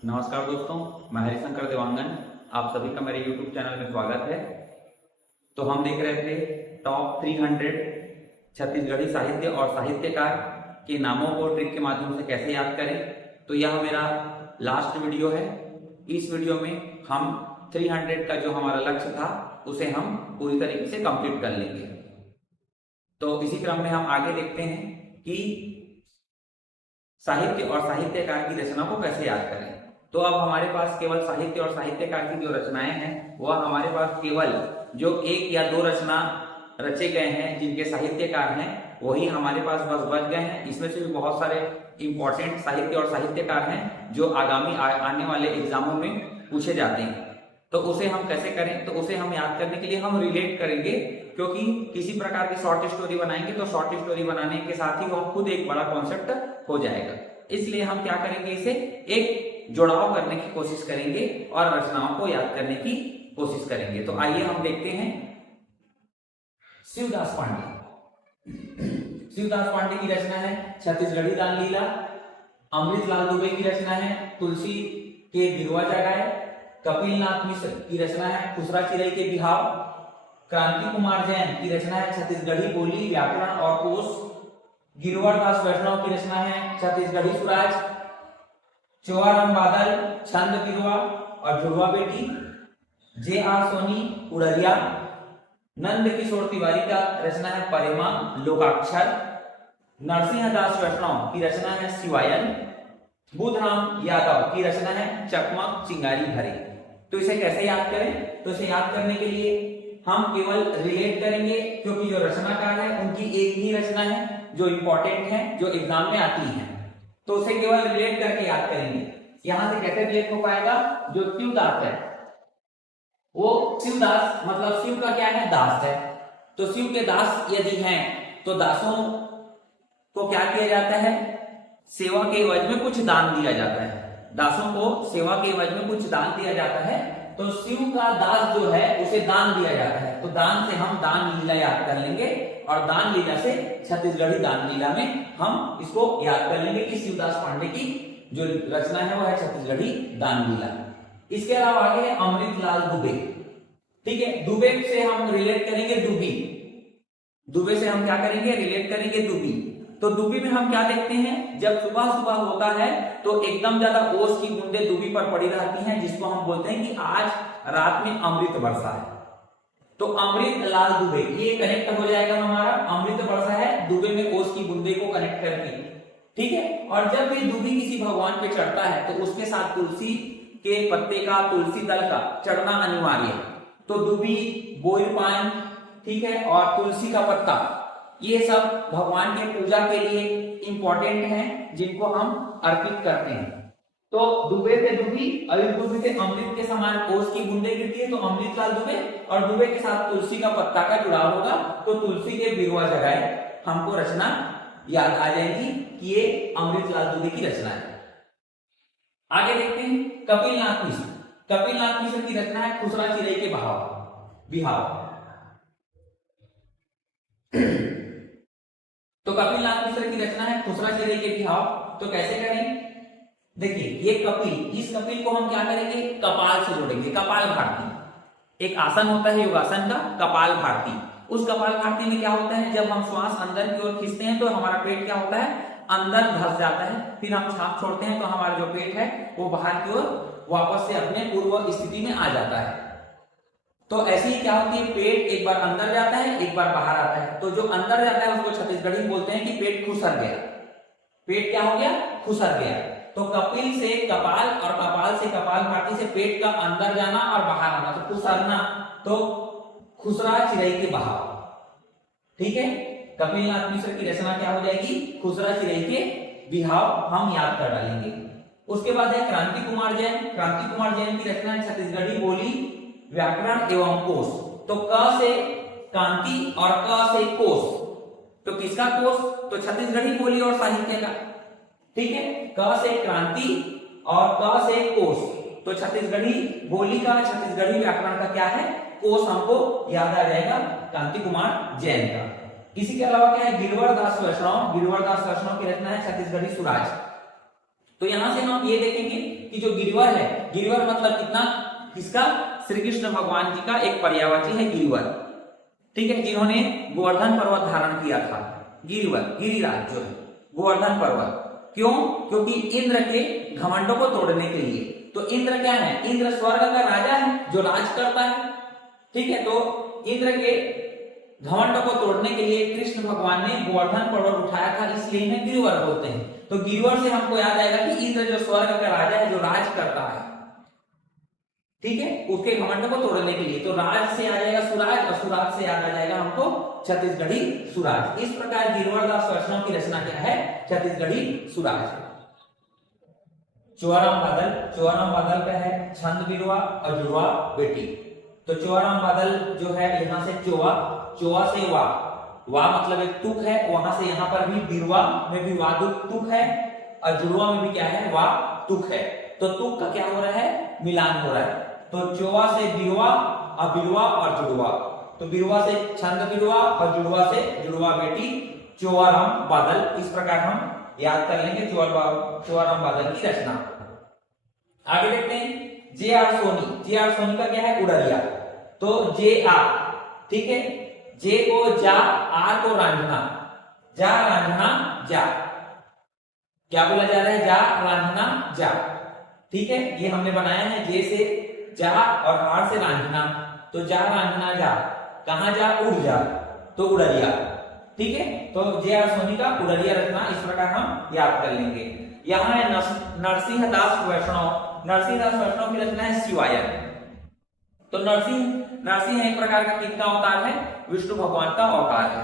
नमस्कार दोस्तों, मैं हरिशंकर देवांगन। आप सभी का मेरे YouTube चैनल में स्वागत है। तो हम देख रहे थे टॉप 300 छत्तीसगढ़ी साहित्य और साहित्यकार के नामों को ट्रिक के माध्यम से कैसे याद करें। तो यह मेरा लास्ट वीडियो है। इस वीडियो में हम 300 का जो हमारा लक्ष्य था उसे हम पूरी तरीके से कंप्लीट कर लेंगे। तो इसी क्रम में हम आगे देखते हैं कि साहित्य और साहित्यकार की रचना को कैसे याद करें। तो अब हमारे पास केवल साहित्य और साहित्यकार की जो रचनाएं हैं वह हमारे पास केवल जो एक या दो रचना रचे गए हैं जिनके साहित्यकार हैं वही हमारे पास बस बच गए हैं। इसमें से भी बहुत सारे इंपॉर्टेंट साहित्य और साहित्यकार हैं जो आगामी आने वाले एग्जामों में पूछे जाते हैं। तो उसे हम कैसे करें, तो उसे हम याद करने के लिए हम रिलेट करेंगे, क्योंकि किसी प्रकार की शॉर्ट स्टोरी बनाएंगे तो शॉर्ट स्टोरी बनाने के साथ ही वह खुद एक बड़ा कॉन्सेप्ट हो जाएगा। इसलिए हम क्या करेंगे, इसे एक जुड़ाव करने की कोशिश करेंगे और रचनाओं को याद करने की कोशिश करेंगे। तो आइए हम देखते हैं शिवदास पांडे। शिवदास पांडे की रचना है छत्तीसगढ़ी दान लीला। अमृतलाल दुबे की रचना है तुलसी के बिरवा जगाए। कपिल नाथ मिश्र की रचना है खुसरा चिरई के बिहाव। क्रांति कुमार जैन की रचना है छत्तीसगढ़ी बोली, व्याकरण और कोश। गिरवर दास वैष्णव की रचना है छत्तीसगढ़ी सुराज। चौहाराम बादल छंद बिरवा और जुड़वा बेटी। जे.आर. सोनी उड़रिया। नंद किशोर तिवारी का रचना है परिमा लोकाक्षर। नरसिंह दास वैष्णव की रचना है शिवायन। बुधराम यादव की रचना है चकमक चिंगारी भरे। तो इसे कैसे याद करें, तो इसे याद करने के लिए हम केवल रिलेट करेंगे, क्योंकि जो रचनाकार है उनकी एक ही रचना है जो इंपॉर्टेंट है, जो एग्जाम में आती है। तो उसे केवल रिलेट करके याद करेंगे। यहां से कैसे रिलेट हो पाएगा, जो शिवदास है वो शिवदास मतलब शिव का क्या है, दास है। तो शिव के दास यदि हैं तो दासों को क्या किया जाता है, सेवा के एवज में कुछ दान दिया जाता है। दासों को सेवा के एवज में कुछ दान दिया जाता है। तो शिव का दास जो है उसे दान दिया जाता है। तो दान से हम दान लीला याद कर लेंगे और दान लीला से छत्तीसगढ़ी दान लीला में हम इसको याद कर लेंगे कि शिवदास पांडे की जो रचना है वो है छत्तीसगढ़ी दान लीला। इसके अलावा आगे है अमृतलाल दुबे। ठीक है, दुबे से हम रिलेट करेंगे डूबी। दुबे से हम क्या करेंगे, रिलेट करेंगे डूबी। तो डूबी में हम क्या देखते हैं, जब सुबह सुबह होता है तो एकदम ज्यादा ओस की बूंदें डूबी पर पड़ी रहती हैं, जिसको हम बोलते हैं कि आज रात में अमृत वर्षा है। तो अमृतलाल दुबे ये कनेक्ट हो जाएगा हमारा, अमृत वर्षा है दुबे में ओस की बूंदे को कनेक्ट करके। ठीक है, और जब भी दुबी किसी भगवान पे चढ़ता है तो उसके साथ तुलसी के पत्ते का, तुलसी दल का चढ़ना अनिवार्य है। तो दुबी, बोइर पान, ठीक है, और तुलसी का पत्ता, ये सब भगवान के पूजा के लिए इंपॉर्टेंट हैं, जिनको हम अर्पित करते हैं। तो दुबे से दुबी, दुबी से अमृत के समान ओस की बूंदें गिरती है, तो अमृतलाल दुबे, और दुबे के साथ तुलसी का पत्ता का जुड़ाव होगा तो तुलसी के बिरवा जगाए। हमको रचना याद आ जाएगी कि ये अमृतलाल दुबे की रचना है। आगे देखते हैं कपिल नाथ मिश्र। कपिल नाथ मिश्र की रचना है खुसरा चिरई के बिहाव। तो कपिल नाथ मिश्र की रचना है खुसरा चिरई के बिहाव। तो कैसे करें, देखिए ये कपिल, इस कपिल को हम क्या करेंगे, कपाल से जोड़ेंगे। कपाल भारती एक आसन होता है योगासन का, कपाल भारती। उस कपाल भारती में क्या होता है, जब हम श्वास अंदर की ओर खींचते हैं तो हमारा पेट क्या होता है, अंदर धंस जाता है। फिर हम छाप छोड़ते हैं तो हमारा जो पेट है वो बाहर की ओर वापस से अपने पूर्व स्थिति में आ जाता है। तो ऐसे ही क्या होती है, पेट एक बार अंदर जाता है, एक बार बाहर आता है। तो जो अंदर जाता है उसको छत्तीसगढ़ी बोलते हैं कि पेट खुसर गया। पेट क्या हो गया, खुसर गया। तो कपिल से कपाल और कपाल से कपाल भारती से पेट का अंदर जाना और बाहर आना, तो खुसरना, तो खुसरा चिरई के बहाव। ठीक है, कपिल नाथ मिश्र की रचना क्या हो जाएगी, खुसरा चिरई के बिहाव, हम याद कर डालेंगे। उसके बाद है क्रांति कुमार जैन। क्रांति कुमार जैन की रचना है छत्तीसगढ़ी बोली, व्याकरण एवं कोश। तो क से क्रांति और क से कोश, तो किसका कोश, तो छत्तीसगढ़ी बोली और साहित्य का। ठीक है, क से क्रांति और क से कोश, तो छत्तीसगढ़ी बोली का, छत्तीसगढ़ी व्याकरण का क्या है, कोश हमको याद आ जाएगा क्रांति कुमार जैन का। इसी के अलावा क्या है, गिरवर दास वैष्णव। गिरवर दास वैष्णव की रचना है छत्तीसगढ़ी सुराज। तो यहां से हम ये देखेंगे कि जो गिरिवर है, गिरिवर मतलब कितना, किसका, श्री कृष्ण भगवान जी का एक पर्यायवाची है गिरिवर, ठीक है, जिन्होंने गोवर्धन पर्वत धारण किया था। गिरिवर, गिरिराज जो है गोवर्धन पर्वत, क्यों, क्योंकि इंद्र के घमंडों को तोड़ने के लिए। तो इंद्र क्या है, इंद्र स्वर्ग का राजा है जो राज करता है, ठीक है। तो इंद्र के घमंड को तोड़ने के लिए कृष्ण भगवान ने गोवर्धन पर्वत उठाया था, इसलिए इन्हें गिरिवर बोलते हैं। तो गिरिवर से हमको याद आएगा कि इंद्र जो स्वर्ग का राजा है, जो राज करता है, ठीक है, उसके घमंड को तोड़ने के लिए। तो राज से आ जाएगा सुराज, और सुराज से याद आ जाएगा हमको छत्तीसगढ़ी सुराज। इस प्रकार गिरिवर दास वैष्णव की रचना क्या है, छत्तीसगढ़ी सुराज। चौआराम बादल, चौआराम बादल का है छंद बिरवा और जुड़वा बेटी। तो चौआराम बादल जो है, यहाँ से चौआ, चौआ से वा, वा मतलब एक तुक है, वहां से यहाँ पर भी बिरवा में भी वा तुक है, और जुड़वा में भी क्या है, वा तुक है। तो तुक का क्या हो रहा है, मिलान हो रहा है। तो चौवा से बिरवा, और बिरवा और जुड़वा, तो बिरवा से छंद बिरवा और जुड़वा से जुड़वा बेटी, चौआराम बादल। इस प्रकार हम याद कर लेंगे चौआराम बादल की रचना। आगे देखते हैं J R Soni. J R Soni का क्या है, उड़रिया। तो जे आर, ठीक है, जे को जा, आर को रांझना, जा रांझना जा, क्या बोला जा रहा है, जा रांझना जा, ठीक है। ये हमने बनाया है, जे से जा और आर से रांझना, तो जा रांझना जा, कहां जा, उड़ जा, तो उड़रिया, ठीक है। तो जे आर सोनी का उड़रिया रचना इस प्रकार हम याद कर लेंगे। यहाँ है नरसिंह दास वैष्णव। नरसिंह दास वैष्णव की रचना है शिवायन। तो नरसिंह एक प्रकार का किसका अवतार है, विष्णु भगवान का अवतार है,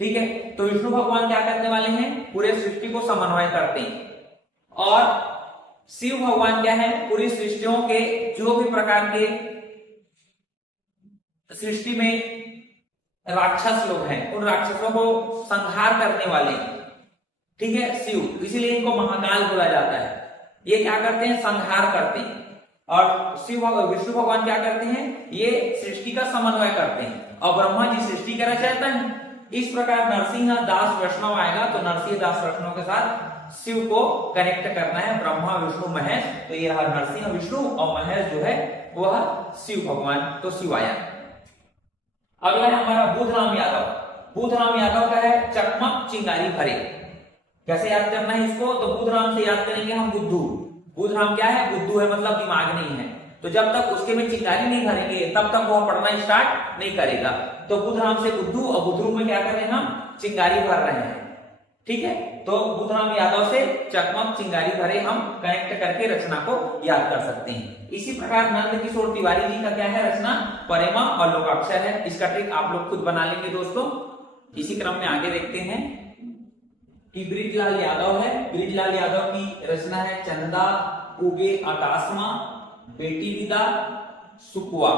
ठीक है। तो विष्णु भगवान क्या करने वाले हैं, पूरे सृष्टि को समन्वय करते हैं। और शिव भगवान क्या है, पूरी सृष्टियों के जो भी प्रकार के सृष्टि में राक्षस लोग हैं, उन राक्षसों को संहार करने वाले, ठीक है, शिव, इसीलिए इनको महाकाल बोला जाता है। ये क्या करते हैं, संहार करते हैं। और विष्णु भगवान क्या करते हैं, ये सृष्टि का समन्वय करते हैं, और ब्रह्मा जी सृष्टि का रचयिता है। इस प्रकार नरसिंह दास वैष्णव आएगा, तो नरसिंह दास वैष्णव के साथ शिव को कनेक्ट करना है, ब्रह्मा विष्णु महेश। तो ये नरसिंह विष्णु और महेश जो है वह शिव भगवान, तो शिवायन। अगला है हमारा बुधराम यादव। बुधराम यादव का है चकमक चिंगारी भरे। कैसे याद करना है इसको, तो बुधराम से याद करेंगे हम बुद्धू। बुधराम क्या है, बुद्धू है मतलब दिमाग नहीं है, तो जब तक उसके में चिंगारी नहीं भरेंगे तब तक वह पढ़ना स्टार्ट नहीं करेगा। तो बुधराम से बुद्धू, और बुद्धू में क्या कर रहे हैं हम, चिंगारी भर रहे हैं, ठीक है। तो बुधराम यादव से चकमक चिंगारी भरे हम कनेक्ट करके रचना को याद कर सकते हैं। इसी प्रकार नंद किशोर तिवारी जी का क्या है रचना, परेमा और लोकाक्षर है। इसका ट्रिक आप लोग खुद बना लेंगे दोस्तों। इसी क्रम में आगे देखते हैं कि ब्रिजलाल यादव है। ब्रिजलाल यादव की रचना है चंदा उगे आकाशमा, बेटी विदा सुकुआ।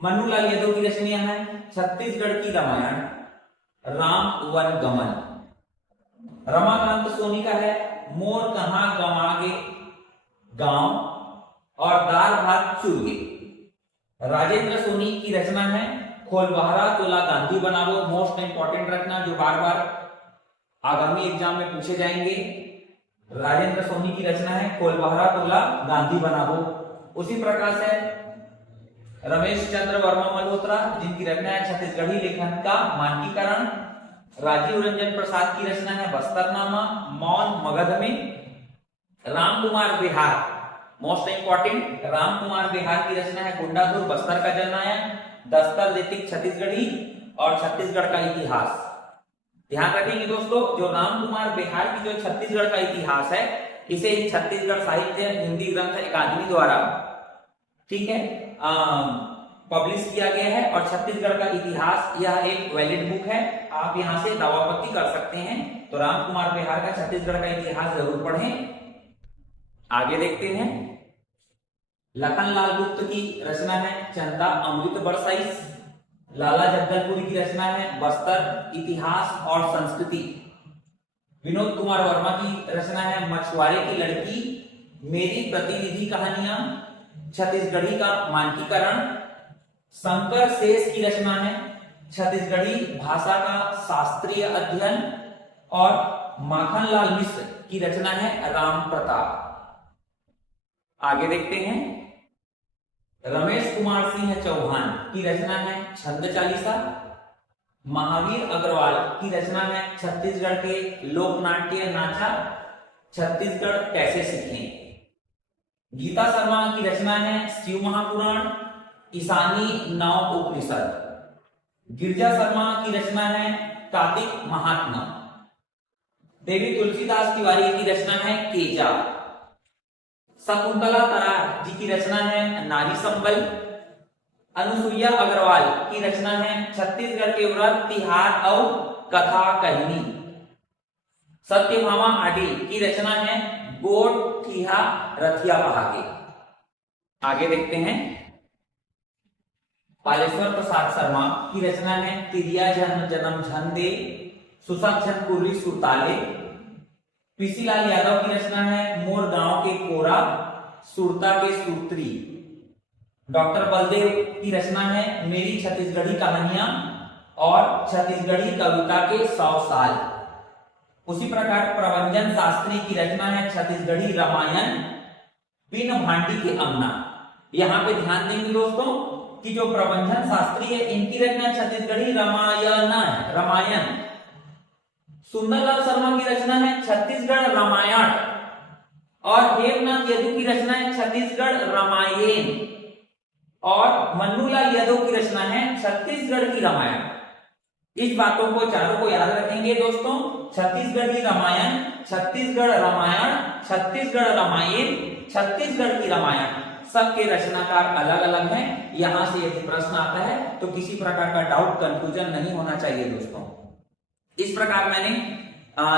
मन्नूलाल यादव की रचना है छत्तीसगढ़ की रामायण, राम वन गमन। रमाकांत सोनी का है मोर कहां गंवागे गांव, और दार भात चुरगे। राजेंद्र सोनी की रचना है खोलबहरा तोला गांधी बनावो। मोस्ट इंपॉर्टेंट रचना जो बार बार आगामी एग्जाम में पूछे जाएंगे। राजेंद्र सोनी की रचना है खोलबहरा तोला गांधी बनावो। उसी प्रकार से रमेश चंद्र वर्मा मल्होत्रा जिनकी रचना है छत्तीसगढ़ी लेखन का मानकीकरण। राजीव रंजन प्रसाद की रचना है बस्तरनामा, मौन मगध में। राम कुमार बिहार, मोस्ट इंपॉर्टेंट, राम कुमार बिहार की रचना है गुंडाधुर बस्तर का जननायक, दस्तर देतिक छत्तीसगढ़ी और छत्तीसगढ़ का इतिहास। ध्यान रखेंगे दोस्तों, जो राम कुमार बिहार की जो छत्तीसगढ़ का इतिहास है, इसे छत्तीसगढ़ साहित्य हिंदी ग्रंथ अकादमी द्वारा, ठीक है, पब्लिश किया गया है। और छत्तीसगढ़ का इतिहास यह एक वैलिड बुक है, आप यहां से दावापत्ती कर सकते हैं। तो राम कुमार बिहार का छत्तीसगढ़ का इतिहास जरूर पढ़ें। आगे देखते हैं, लखनलाल गुप्त की रचना है चंदा अमृत बरसाइस। लाला जगदलपुरी की रचना है बस्तर इतिहास और संस्कृति। विनोद कुमार वर्मा की रचना है मछुआरे की लड़की, मेरी प्रतिनिधि कहानियां, छत्तीसगढ़ी का मानकीकरण। शंकर शेष की रचना है छत्तीसगढ़ी भाषा का शास्त्रीय अध्ययन। और माखनलाल मिश्र की रचना है राम प्रताप। आगे देखते हैं, रमेश कुमार सिंह चौहान की रचना है छंद चालीसा। महावीर अग्रवाल की रचना है छत्तीसगढ़ के लोकनाट्य नाचा छत्तीसगढ़ कैसे सीखें। गीता शर्मा की रचना है शिव महापुराण ईशानी नव उपनिषद। गिरजा शर्मा की रचना है कार्तिक महात्मा। देवी तुलसीदास तिवारी की रचना है केजा। शकुंतला तरार जी की रचना है नारी संबल। अनुसुईया अग्रवाल की रचना है छत्तीसगढ़ के व्रत तिहार और कथा कहनी। सत्यभामा आडी की रचना है गोट ठिहा रथिया बहागे। आगे देखते हैं, पालेश्वर प्रसाद शर्मा की रचना है तिरिया जन्म जन्म झन दे सुसक्षण पूर्वी सुरताले। पीसीलाल यादव की रचना है मोर गांव के कोरा सुरता के सूत्री। डॉक्टर बलदेव की रचना है मेरी छत्तीसगढ़ी कहानियां और छत्तीसगढ़ी कविता के 100 साल। उसी प्रकार प्रभंजन शास्त्री की रचना है छत्तीसगढ़ी रामायण बिन भांडी के अंगना। यहाँ पे ध्यान देंगे दोस्तों कि जो प्रभंजन शास्त्री है इनकी रचना छत्तीसगढ़ी रामायण। सुंदरलाल शर्मा की रचना है छत्तीसगढ़ रामायण और हेमनाथ यदु की रचना है छत्तीसगढ़ रामायण और मन्नूलाल यादव की रचना है छत्तीसगढ़ की रामायण। इस बातों को चारों को याद रखेंगे दोस्तों, छत्तीसगढ़ी रामायण, छत्तीसगढ़ रामायण, छत्तीसगढ़ रामायण, छत्तीसगढ़ की रामायण, सबके रचनाकार अलग अलग हैं। यहां से यदि प्रश्न आता है तो किसी प्रकार का डाउट कंफ्यूजन नहीं होना चाहिए दोस्तों। इस प्रकार मैंने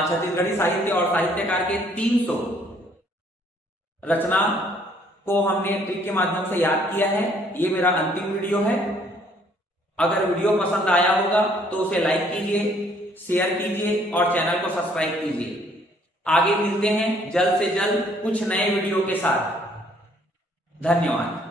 छत्तीसगढ़ी साहित्य और साहित्यकार के 300 रचना को हमने ट्रिक के माध्यम से याद किया है। ये मेरा अंतिम वीडियो है। अगर वीडियो पसंद आया होगा तो उसे लाइक कीजिए, शेयर कीजिए और चैनल को सब्सक्राइब कीजिए। आगे मिलते हैं जल्द से जल्द कुछ नए वीडियो के साथ। धन्यवाद।